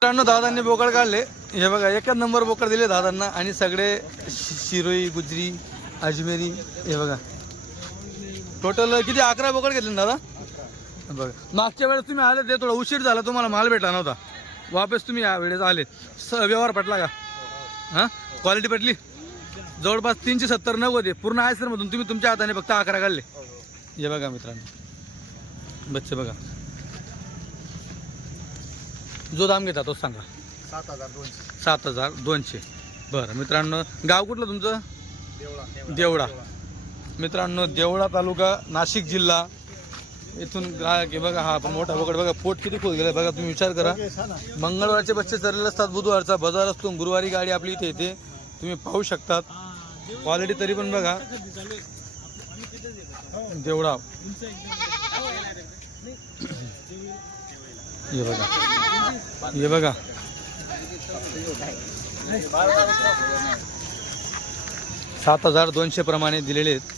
मित्रांनो दादांनी बोकड काढले, हे बघा एकच नंबर बोकड दिले दादांना आणि सगळे शिरोई गुजरी अजमेरी. हे बघा टोटल किती 11 बोकड घेतले ना दादा. बघा मागच्या वेळेस तुम्ही आले ते थोडा उशीर झाला, तुम्हाला माल भेटला नव्हता. वापस तुम्ही या वेळेस आले, व्यवहार पटला का? हां क्वालिटी पटली. जवळपास 370 होते पूर्ण आहे सर मधून तुम्ही तुमच्या हाताने फक्त 11 काढले. हे बघा मित्रांनो बच्चे बघा, जो दाम घेता तोच सांगा. 7,200. बरं मित्रांनो गाव कुठलं तुमचं? देवळा. मित्रांनो देवळा तालुका नाशिक जिल्हा. इथून ग्राहक आहे बघा. हा पण मोठा बोकड बघा, पोट किती खोल गेला बघा. तुम्ही विचार करा, मंगळवारचे बच्चे चरलेले असतात, बुधवारचा बाजार असतो, गुरुवारी गाडी आपली इथे येते. तुम्ही पाहू शकतात क्वालिटी तरी पण बघा. देवळा हे बघा, हे बघा 7,200 प्रमाणे दिलेले आहेत.